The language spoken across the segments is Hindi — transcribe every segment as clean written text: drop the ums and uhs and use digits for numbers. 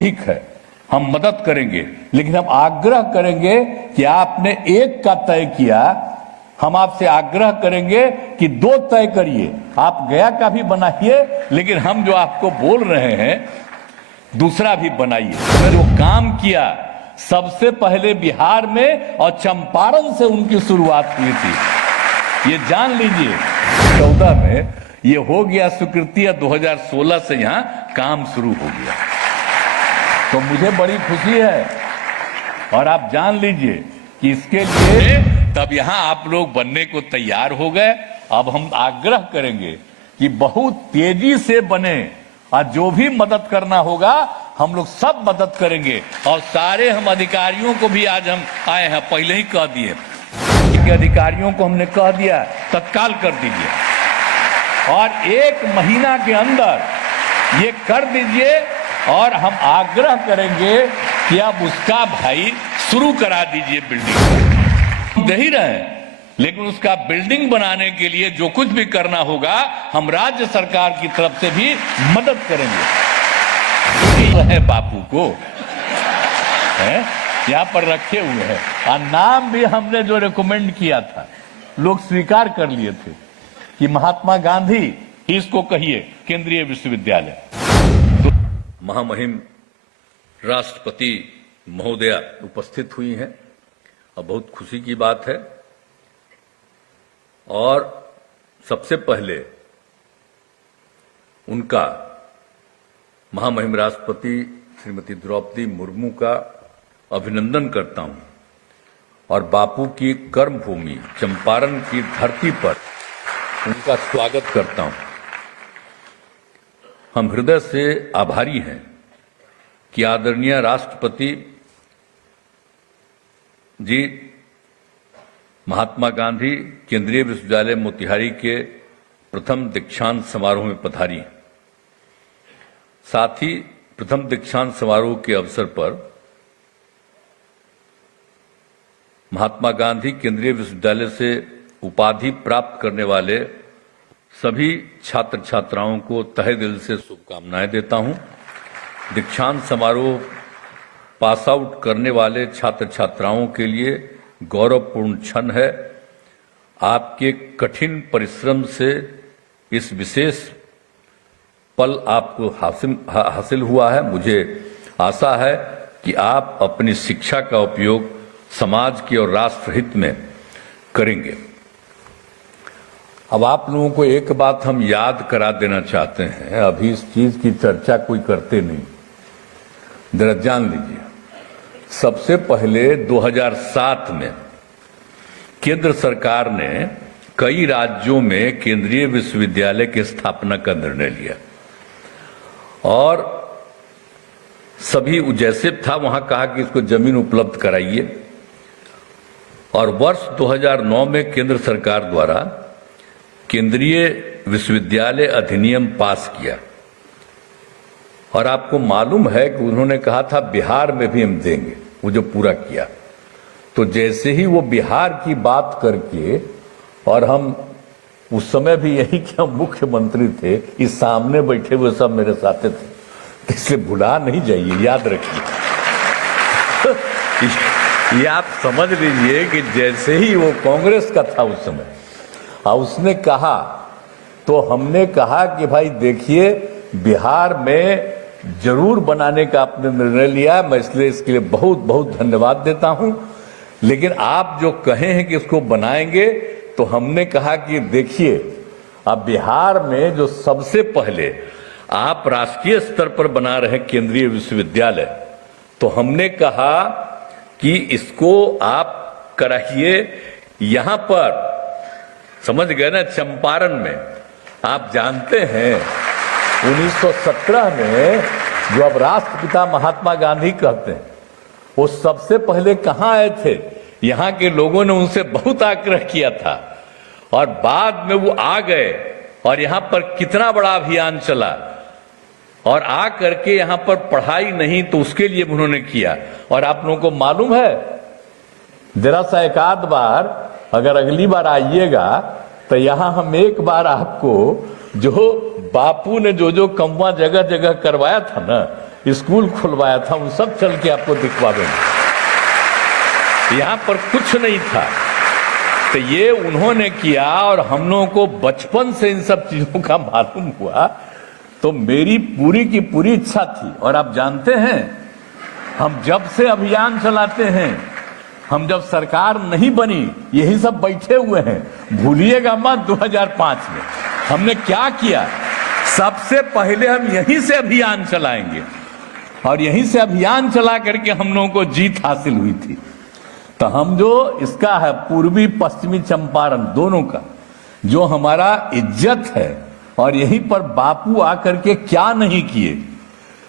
ठीक है, हम मदद करेंगे, लेकिन हम आग्रह करेंगे कि आपने एक का तय किया, हम आपसे आग्रह करेंगे कि दो तय करिए। आप गया का भी बनाइए, लेकिन हम जो आपको बोल रहे हैं दूसरा भी बनाइए। जो काम किया सबसे पहले बिहार में और चंपारण से उनकी शुरुआत हुई थी, ये जान लीजिए। 14 में ये हो गया स्वीकृति, 2016 से यहां काम शुरू हो गया। तो मुझे बड़ी खुशी है, और आप जान लीजिए कि इसके लिए तब यहां आप लोग बनने को तैयार हो गए। अब हम आग्रह करेंगे कि बहुत तेजी से बने, और जो भी मदद करना होगा हम लोग सब मदद करेंगे। और सारे हम अधिकारियों को भी आज हम आए हैं, पहले ही कह दिए कि अधिकारियों को हमने कह दिया तत्काल कर दीजिए, और 1 महीना के अंदर ये कर दीजिए। और हम आग्रह करेंगे कि आप उसका भाई शुरू करा दीजिए बिल्डिंग। दे ही रहे, लेकिन उसका बिल्डिंग बनाने के लिए जो कुछ भी करना होगा हम राज्य सरकार की तरफ से भी मदद करेंगे। है बापू को है यहाँ पर रखे हुए हैं, और नाम भी हमने जो रिकमेंड किया था लोग स्वीकार कर लिए थे कि महात्मा गांधी इसको कहिए केंद्रीय विश्वविद्यालय। महामहिम राष्ट्रपति महोदया उपस्थित हुई हैं, और बहुत खुशी की बात है। और सबसे पहले उनका, महामहिम राष्ट्रपति श्रीमती द्रौपदी मुर्मू का अभिनंदन करता हूं, और बापू की कर्मभूमि चंपारण की धरती पर उनका स्वागत करता हूं। हम हृदय से आभारी हैं कि आदरणीय राष्ट्रपति जी महात्मा गांधी केंद्रीय विश्वविद्यालय मोतिहारी के प्रथम दीक्षांत समारोह में पधारी। साथ ही प्रथम दीक्षांत समारोह के अवसर पर महात्मा गांधी केंद्रीय विश्वविद्यालय से उपाधि प्राप्त करने वाले सभी छात्र छात्राओं को तहे दिल से शुभकामनाएं देता हूं। दीक्षांत समारोह पास आउट करने वाले छात्र छात्राओं के लिए गौरवपूर्ण क्षण है। आपके कठिन परिश्रम से इस विशेष पल आपको हासिल हुआ है। मुझे आशा है कि आप अपनी शिक्षा का उपयोग समाज के और राष्ट्र हित में करेंगे। अब आप लोगों को एक बात हम याद करा देना चाहते हैं, अभी इस चीज की चर्चा कोई करते नहीं, जरा जान लीजिए। सबसे पहले 2007 में केंद्र सरकार ने कई राज्यों में केंद्रीय विश्वविद्यालय की स्थापना का निर्णय लिया, और सभी जैसे था वहां कहा कि इसको जमीन उपलब्ध कराइए। और वर्ष 2009 में केंद्र सरकार द्वारा केंद्रीय विश्वविद्यालय अधिनियम पास किया, और आपको मालूम है कि उन्होंने कहा था बिहार में भी हम देंगे, वो जो पूरा किया। तो जैसे ही वो बिहार की बात करके, और हम उस समय भी यही कि हम मुख्यमंत्री थे, इस सामने बैठे हुए सब मेरे साथ थे, तो इसलिए भुला नहीं जाइए, याद रखिए। ये आप समझ लीजिए कि जैसे ही वो कांग्रेस का था उस समय, और उसने कहा, तो हमने कहा कि भाई देखिए बिहार में जरूर बनाने का आपने निर्णय लिया, मैं इसलिए इसके लिए बहुत बहुत धन्यवाद देता हूं। लेकिन आप जो कहे हैं कि इसको बनाएंगे, तो हमने कहा कि देखिए अब बिहार में जो सबसे पहले आप राष्ट्रीय स्तर पर बना रहे केंद्रीय विश्वविद्यालय, तो हमने कहा कि इसको आप कराइए यहां पर, समझ गए ना, चंपारण में। आप जानते हैं 1917 में जो अब राष्ट्रपिता महात्मा गांधी कहते हैं, वो सबसे पहले कहां आए थे? यहां के लोगों ने उनसे बहुत आग्रह किया था, और बाद में वो आ गए, और यहां पर कितना बड़ा अभियान चला, और आ करके यहां पर पढ़ाई नहीं तो उसके लिए उन्होंने किया। और आप लोगों को मालूम है, जरा सा एक आध बार अगर अगली बार आइएगा तो यहां हम एक बार आपको जो बापू ने जो जो कमवा जगह जगह करवाया था ना, स्कूल खुलवाया था, वो सब चल के आपको दिखवा देंगे। यहां पर कुछ नहीं था, तो ये उन्होंने किया और हम लोगों को बचपन से इन सब चीजों का मालूम हुआ। तो मेरी पूरी की पूरी इच्छा थी, और आप जानते हैं हम जब से अभियान चलाते हैं, हम जब सरकार नहीं बनी यही सब बैठे हुए हैं, भूलिएगा मत 2005 में हमने क्या किया। सबसे पहले हम यहीं से अभियान चलाएंगे, और यहीं से अभियान चला करके हम लोगों को जीत हासिल हुई थी। तो हम जो इसका है पूर्वी पश्चिमी चंपारण दोनों का जो हमारा इज्जत है, और यहीं पर बापू आकर के क्या नहीं किए,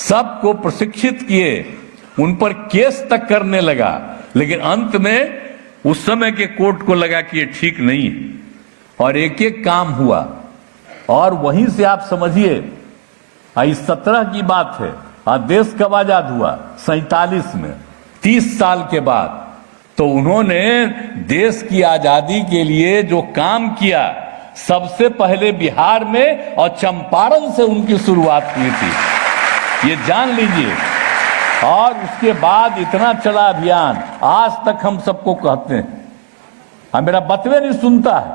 सबको प्रशिक्षित किए, उन पर केस तक करने लगा, लेकिन अंत में उस समय के कोर्ट को लगा कि ये ठीक नहीं है, और एक एक काम हुआ। और वहीं से आप समझिए 17 की बात है, देश कब आजाद हुआ 47 में, 30 साल के बाद। तो उन्होंने देश की आजादी के लिए जो काम किया, सबसे पहले बिहार में और चंपारण से उनकी शुरुआत हुई थी, ये जान लीजिए। और उसके बाद इतना चला अभियान, आज तक हम सबको कहते हैं, मेरा बतवे नहीं सुनता है,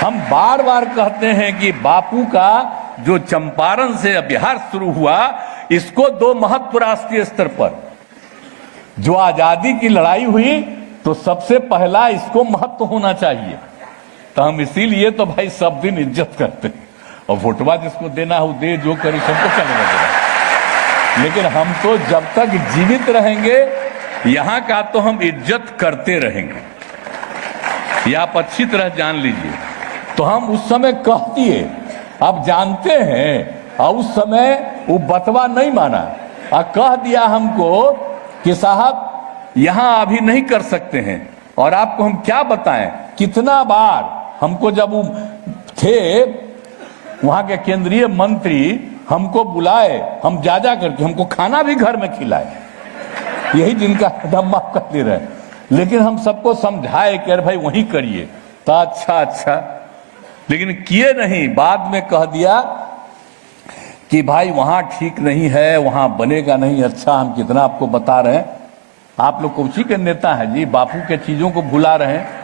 हम बार बार कहते हैं कि बापू का जो चंपारण से बिहार शुरू हुआ, इसको दो महत्व राष्ट्रीय स्तर पर जो आजादी की लड़ाई हुई, तो सबसे पहला इसको महत्व होना चाहिए। तो हम इसीलिए तो भाई सब दिन इज्जत करते हैं, और वोटवा जिसको देना हो दे, जो करे सबको चलेगा देना। लेकिन हम तो जब तक जीवित रहेंगे यहां का तो हम इज्जत करते रहेंगे, ये आप अच्छी तरह जान लीजिए। तो हम उस समय कहती है, आप जानते हैं, और उस समय वो बतवा नहीं माना, कह दिया हमको कि साहब यहां अभी नहीं कर सकते हैं। और आपको हम क्या बताएं, कितना बार हमको जब वो थे वहां के केंद्रीय मंत्री हमको बुलाए, हम जा करके हमको खाना भी घर में खिलाए, यही जिनका हम माफ कर दे रहे हैं। लेकिन हम सबको समझाए कि अरे भाई वहीं करिए, तो अच्छा, लेकिन किए नहीं। बाद में कह दिया कि भाई वहां ठीक नहीं है, वहां बनेगा नहीं। अच्छा, हम कितना आपको बता रहे हैं, आप लोग कौची के नेता हैं जी, बापू के चीजों को भुला रहे हैं।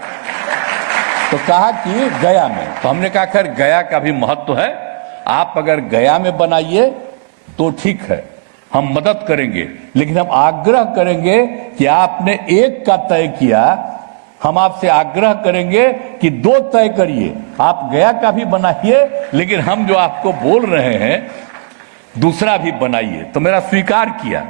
तो कहा कि गया में, तो हमने कहा खैर गया का भी महत्व है, आप अगर गया में बनाइए तो ठीक है, हम मदद करेंगे, लेकिन हम आग्रह करेंगे कि आपने एक का तय किया, हम आपसे आग्रह करेंगे कि 2 तय करिए। आप गया का भी बनाइए, लेकिन हम जो आपको बोल रहे हैं दूसरा भी बनाइए। तो मेरा स्वीकार किया,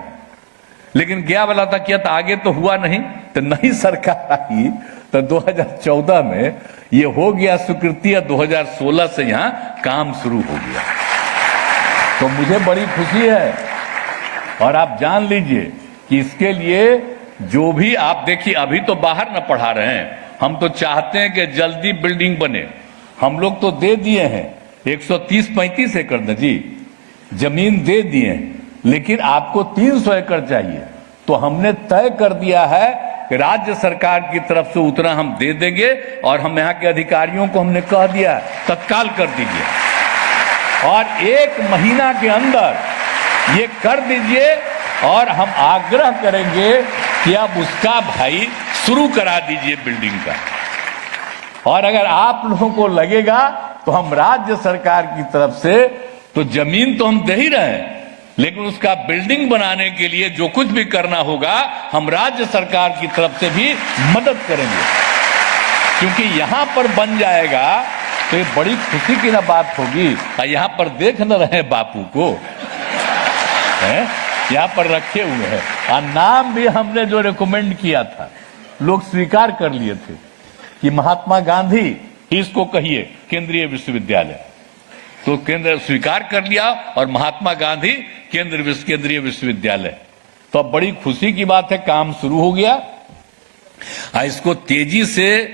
लेकिन गया वाला था किया, तो आगे तो हुआ नहीं। तो नई सरकार आई तो 2014 में ये हो गया स्वीकृति, 2016 से यहां काम शुरू हो गया। तो मुझे बड़ी खुशी है, और आप जान लीजिए कि इसके लिए जो भी आप देखिए, अभी तो बाहर न पढ़ा रहे हैं, हम तो चाहते हैं कि जल्दी बिल्डिंग बने। हम लोग तो दे दिए हैं 130-35 एकड़ न जी जमीन दे दिए, लेकिन आपको 300 एकड़ चाहिए। तो हमने तय कर दिया है कि राज्य सरकार की तरफ से उतना हम दे देंगे, और हम यहाँ के अधिकारियों को हमने कह दिया तत्काल कर दीजिए, और 1 महीना के अंदर ये कर दीजिए। और हम आग्रह करेंगे कि आप उसका भाई शुरू करा दीजिए बिल्डिंग का। और अगर आप लोगों को लगेगा तो हम राज्य सरकार की तरफ से तो जमीन तो हम दे ही रहे हैं, लेकिन उसका बिल्डिंग बनाने के लिए जो कुछ भी करना होगा हम राज्य सरकार की तरफ से भी मदद करेंगे, क्योंकि यहां पर बन जाएगा तो ये बड़ी खुशी की ना बात होगी। यहां पर देख न रहे बापू को, यहां पर रखे हुए हैं, और नाम भी हमने जो रिकमेंड किया था लोग स्वीकार कर लिए थे कि महात्मा गांधी इसको कहिए केंद्रीय विश्वविद्यालय, तो केंद्र स्वीकार कर लिया, और महात्मा गांधी केंद्रीय विश्वविद्यालय। तो अब बड़ी खुशी की बात है, काम शुरू हो गया। इसको तेजी से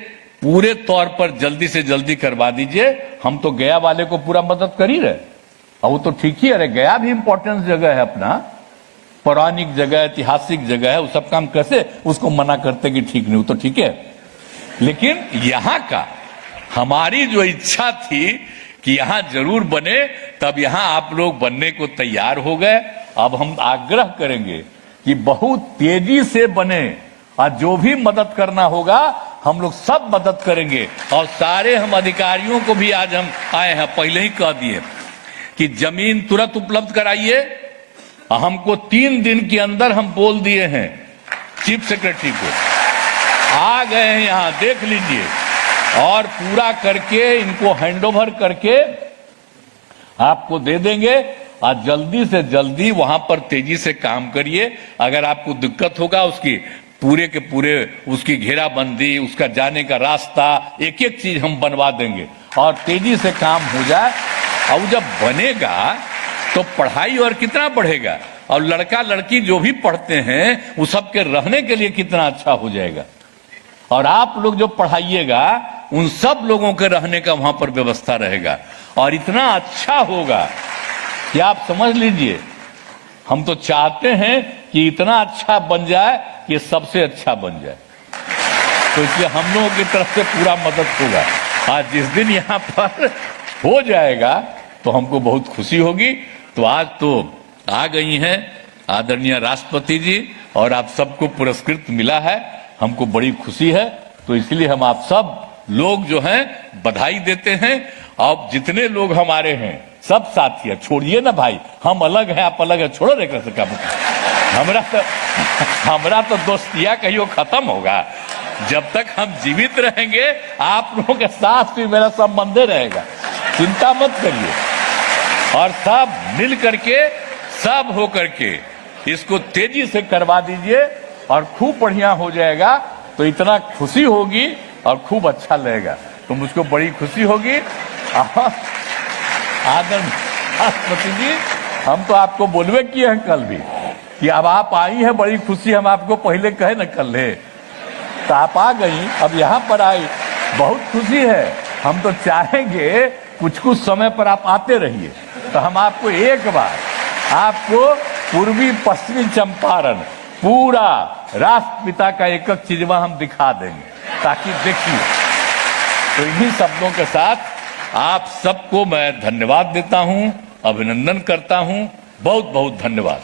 पूरे तौर पर जल्दी से जल्दी करवा दीजिए। हम तो गया वाले को पूरा मदद कर ही रहे, और वो तो ठीक ही है, गया भी इंपॉर्टेंट जगह है, अपना पौराणिक जगह, ऐतिहासिक जगह है, वो सब काम कैसे उसको मना करते कि ठीक नहीं, वो तो ठीक है। लेकिन यहां का हमारी जो इच्छा थी कि यहां जरूर बने, तब यहां आप लोग बनने को तैयार हो गए। अब हम आग्रह करेंगे कि बहुत तेजी से बने, और जो भी मदद करना होगा हम लोग सब मदद करेंगे। और सारे हम अधिकारियों को भी आज हम आए हैं, पहले ही कह दिए कि जमीन तुरंत उपलब्ध कराइए। हमको 3 दिन के अंदर हम बोल दिए हैं चीफ सेक्रेटरी को, आ गए हैं यहां, देख लीजिए, और पूरा करके इनको हैंडओवर करके आपको दे देंगे। और जल्दी से जल्दी वहां पर तेजी से काम करिए। अगर आपको दिक्कत होगा उसकी पूरे के पूरे उसकी घेराबंदी, उसका जाने का रास्ता, एक एक चीज हम बनवा देंगे और तेजी से काम हो जाए। और जब बनेगा तो पढ़ाई और कितना बढ़ेगा, और लड़का लड़की जो भी पढ़ते हैं वो सबके रहने के लिए कितना अच्छा हो जाएगा। और आप लोग जो पढ़ाइएगा उन सब लोगों के रहने का वहां पर व्यवस्था रहेगा, और इतना अच्छा होगा कि आप समझ लीजिए। हम तो चाहते हैं कि इतना अच्छा बन जाए कि सबसे अच्छा बन जाए, तो इसलिए हम लोगों की तरफ से पूरा मदद होगा। आज जिस दिन यहाँ पर हो जाएगा तो हमको बहुत खुशी होगी। तो आज तो आ गई हैं आदरणीय राष्ट्रपति जी, और आप सबको पुरस्कृत मिला है, हमको बड़ी खुशी है। तो इसलिए हम आप सब लोग जो हैं बधाई देते हैं। अब जितने लोग हमारे हैं सब साथी है, छोड़िए ना भाई, हम अलग हैं आप अलग है, छोड़ो रे कैसे काम। हमरा तो दोस्तिया कहियो खत्म होगा। जब तक हम जीवित रहेंगे आप लोगों के साथ भी मेरा संबंध रहेगा, चिंता मत करिए। और सब मिल करके, सब हो करके इसको तेजी से करवा दीजिए, और खूब बढ़िया हो जाएगा। तो इतना खुशी होगी और खूब अच्छा लगेगा, तो मुझको बड़ी खुशी होगी। आदरणीय राष्ट्रपति जी, हम तो आपको बोलवे किए हैं कल भी कि अब आप आई हैं, बड़ी खुशी, हम आपको पहले कहे न कल है, तो आप आ गई, अब यहाँ पर आई, बहुत खुशी है। हम तो चाहेंगे कुछ कुछ समय पर आप आते रहिए, तो हम आपको एक बार आपको पूर्वी पश्चिमी चंपारण पूरा राष्ट्रपिता का एक एक चीजवा हम दिखा देंगे, ताकि देखिए। तो इन्हीं शब्दों के साथ आप सबको मैं धन्यवाद देता हूं, अभिनंदन करता हूं। बहुत बहुत धन्यवाद।